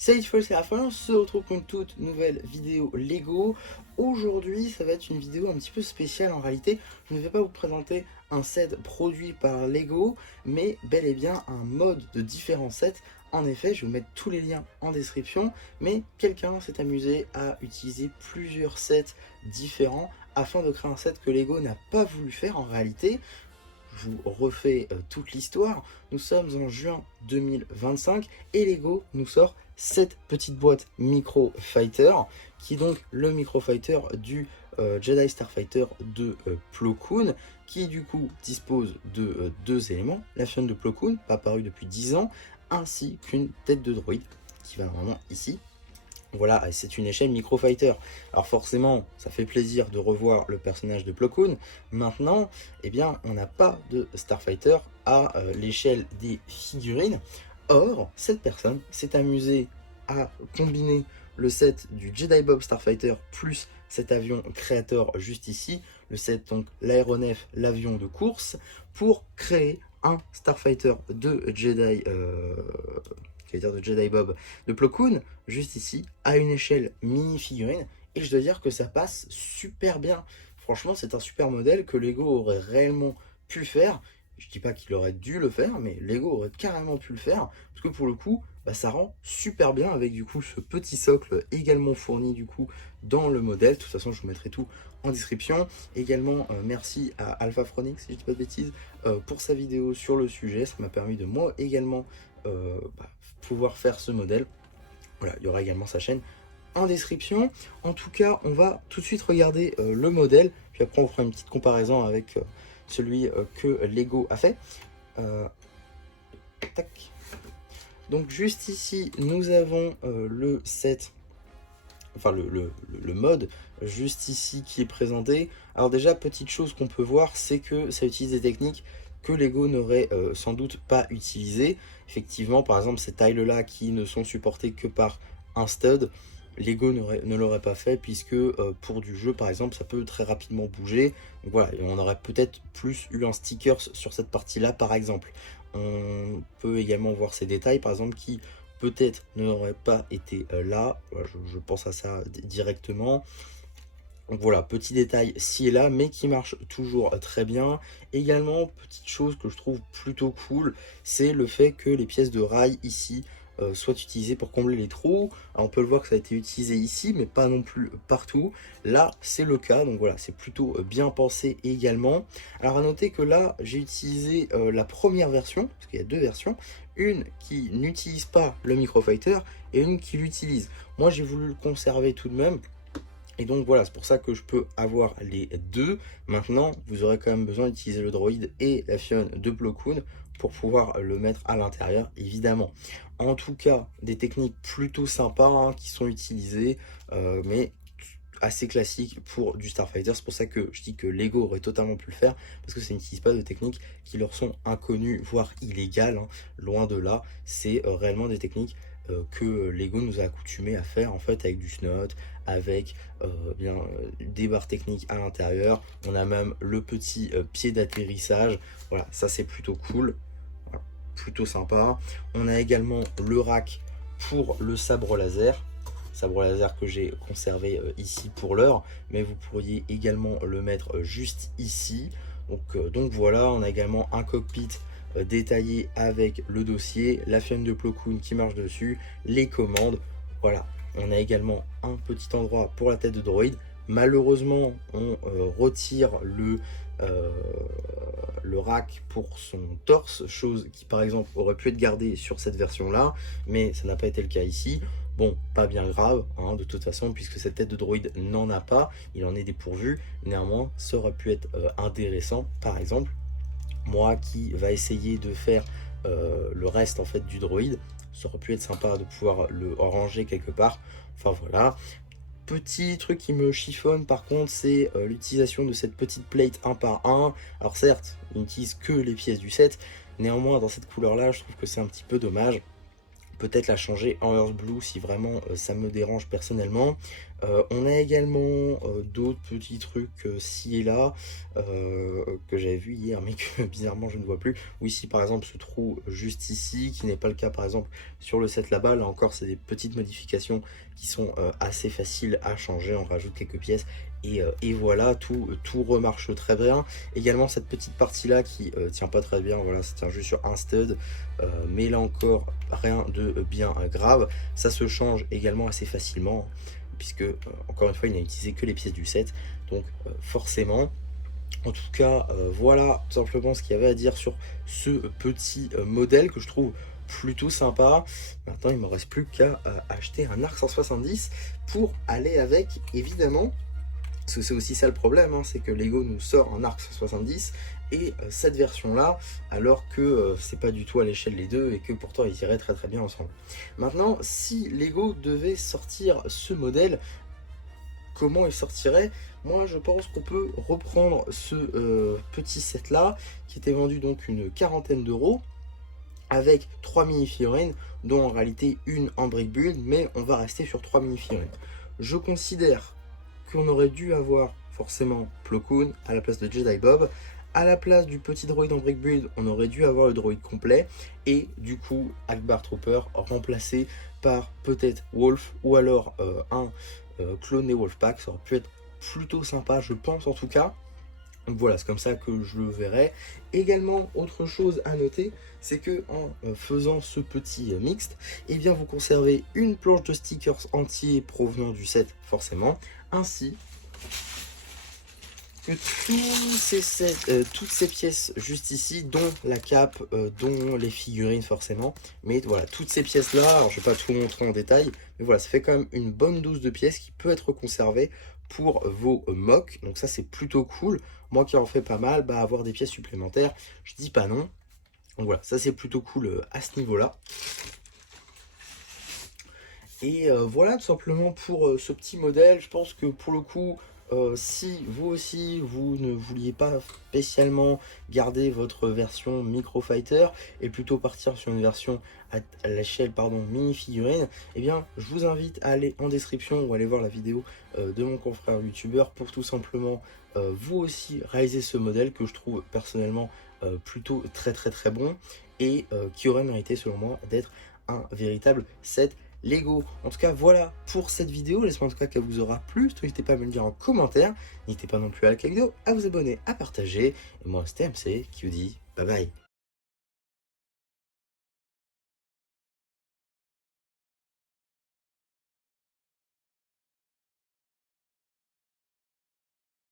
Salut Foll, c'est Raphaël, on se retrouve pour une toute nouvelle vidéo Lego. Aujourd'hui, ça va être une vidéo un petit peu spéciale en réalité. Je ne vais pas vous présenter un set produit par Lego, mais bel et bien un mode de différents sets. En effet, je vais vous mettre tous les liens en description, mais quelqu'un s'est amusé à utiliser plusieurs sets différents afin de créer un set que Lego n'a pas voulu faire en réalité. Je vous refais toute l'histoire. Nous sommes en juin 2025 et Lego nous sort cette petite boîte Micro Fighter, qui est donc le Micro Fighter du Jedi Starfighter de Plo Koon, qui du coup dispose de deux éléments, la fiole de Plo Koon, pas apparue depuis 10 ans, ainsi qu'une tête de droïde qui va normalement ici. Voilà, c'est une échelle Micro Fighter. Alors forcément, ça fait plaisir de revoir le personnage de Plo Koon. Maintenant, eh bien, on n'a pas de Starfighter à l'échelle des figurines. Or, cette personne s'est amusée à combiner le set du Jedi Bob Starfighter plus cet avion créateur juste ici, le set donc l'aéronef, l'avion de course, pour créer un Starfighter de Jedi de Jedi Bob de Plo Koon, juste ici, à une échelle mini figurine, et je dois dire que ça passe super bien. Franchement, c'est un super modèle que Lego aurait réellement pu faire. Je dis pas qu'il aurait dû le faire, mais Lego aurait carrément pu le faire, parce que pour le coup, bah, ça rend super bien avec du coup ce petit socle également fourni du coup dans le modèle. De toute façon, je vous mettrai tout en description. Également, merci à Alpha Phronix, si je dis pas de bêtises, pour sa vidéo sur le sujet. Ça m'a permis de moi également pouvoir faire ce modèle. Voilà, il y aura également sa chaîne en description. En tout cas, on va tout de suite regarder le modèle, puis après on fera une petite comparaison avec celui que Lego a fait. Tac. Donc juste ici, nous avons le set, enfin le mode juste ici qui est présenté. Alors déjà, petite chose qu'on peut voir, c'est que ça utilise des techniques que Lego n'aurait sans doute pas utilisées. Effectivement, par exemple, ces tiles là qui ne sont supportées que par un stud, Lego ne l'aurait pas fait, puisque pour du jeu par exemple ça peut très rapidement bouger. Donc voilà, et on aurait peut-être plus eu un sticker sur cette partie là par exemple. On peut également voir ces détails par exemple qui peut-être n'auraient pas été là. Voilà, je pense à ça directement. Donc voilà, petit détail ci et là, mais qui marche toujours très bien. Également, petite chose que je trouve plutôt cool, c'est le fait que les pièces de rail ici soient utilisées pour combler les trous. Alors, on peut le voir que ça a été utilisé ici, mais pas non plus partout. Là, c'est le cas, donc voilà, c'est plutôt bien pensé également. Alors à noter que là, j'ai utilisé la première version, parce qu'il y a deux versions, une qui n'utilise pas le Microfighter et une qui l'utilise. Moi, j'ai voulu le conserver tout de même. Et donc voilà, c'est pour ça que je peux avoir les deux. Maintenant, vous aurez quand même besoin d'utiliser le droïde et la fiole de Plo Koon pour pouvoir le mettre à l'intérieur, évidemment. En tout cas, des techniques plutôt sympas hein, qui sont utilisées, mais assez classiques pour du Starfighter. C'est pour ça que je dis que Lego aurait totalement pu le faire, parce que ça n'utilise pas de techniques qui leur sont inconnues, voire illégales, hein. Loin de là, c'est réellement des techniques que Lego nous a accoutumés à faire en fait avec du SNOT, avec des barres techniques à l'intérieur. On a même le petit pied d'atterrissage. Voilà, ça c'est plutôt cool, voilà, plutôt sympa. On a également le rack pour le sabre laser que j'ai conservé ici pour l'heure, mais vous pourriez également le mettre juste ici. Donc voilà, on a également un cockpit détaillé avec le dossier, la fiole de Plo Koon qui marche dessus, les commandes. Voilà, on a également un petit endroit pour la tête de droïde. Malheureusement, on retire le rack pour son torse, chose qui par exemple aurait pu être gardée sur cette version là, mais ça n'a pas été le cas ici. Bon, pas bien grave, hein, de toute façon, puisque cette tête de droïde n'en a pas, il en est dépourvu. Néanmoins, ça aurait pu être intéressant, par exemple. Moi qui va essayer de faire le reste en fait du droïde, ça aurait pu être sympa de pouvoir le ranger quelque part. Enfin voilà. Petit truc qui me chiffonne par contre, c'est l'utilisation de cette petite plate un par un. Alors certes, il n'utilise que les pièces du set, néanmoins dans cette couleur là, je trouve que c'est un petit peu dommage. Peut-être la changer en Earth Blue si vraiment ça me dérange personnellement. On a également d'autres petits trucs ci et là que j'avais vu hier mais que bizarrement je ne vois plus. Ou ici par exemple ce trou juste ici qui n'est pas le cas par exemple sur le set là-bas. Là encore c'est des petites modifications qui sont assez faciles à changer. On rajoute quelques pièces et voilà, tout remarche très bien. Également cette petite partie là qui tient pas très bien, voilà, ça tient juste sur un stud, mais là encore rien de bien grave. Ça se change également assez facilement puisque encore une fois il n'a utilisé que les pièces du set, donc forcément. En tout cas voilà tout simplement ce qu'il y avait à dire sur ce petit modèle que je trouve plutôt sympa. Maintenant il ne me reste plus qu'à acheter un arc 170 pour aller avec, évidemment. Parce que c'est aussi ça le problème, hein, c'est que Lego nous sort un arc 170 et cette version là, alors que c'est pas du tout à l'échelle les deux et que pourtant ils iraient très très bien ensemble. Maintenant, si Lego devait sortir ce modèle, comment il sortirait? Moi je pense qu'on peut reprendre ce petit set là, qui était vendu donc une quarantaine d'euros, avec 3 mini-figurines, dont en réalité une en brick build, mais on va rester sur 3 mini-figurines. Je considère qu'on aurait dû avoir forcément Plo Koon à la place de Jedi Bob. À la place du petit droïde en brick build, on aurait dû avoir le droïde complet. Et du coup, Ackbar Trooper remplacé par peut-être Wolf ou alors un cloné Wolfpack. Ça aurait pu être plutôt sympa, je pense en tout cas. Donc voilà, c'est comme ça que je le verrai. Également, autre chose à noter, c'est que en faisant ce petit mixte, eh bien vous conservez une planche de stickers entiers provenant du set forcément, ainsi que toutes ces pièces juste ici, dont la cape, dont les figurines forcément. Mais voilà, toutes ces pièces là, alors je vais pas tout montrer en détail, mais voilà, ça fait quand même une bonne dose de pièces qui peut être conservée pour vos mocks. Donc ça c'est plutôt cool. Moi qui en fais pas mal, bah avoir des pièces supplémentaires, je dis pas non. Donc voilà, ça c'est plutôt cool à ce niveau là. Et voilà tout simplement pour ce petit modèle. Je pense que pour le coup, si vous aussi vous ne vouliez pas spécialement garder votre version Micro Fighter et plutôt partir sur une version à l'échelle mini figurine, eh bien je vous invite à aller en description ou aller voir la vidéo de mon confrère youtubeur pour tout simplement vous aussi réaliser ce modèle que je trouve personnellement plutôt très bon et qui aurait mérité selon moi d'être un véritable set Lego. En tout cas voilà pour cette vidéo, j'espère en tout cas qu'elle vous aura plu. N'hésitez pas à me le dire en commentaire, n'hésitez pas non plus à liker la vidéo, à vous abonner, à partager. Et moi c'était MC qui vous dit bye bye.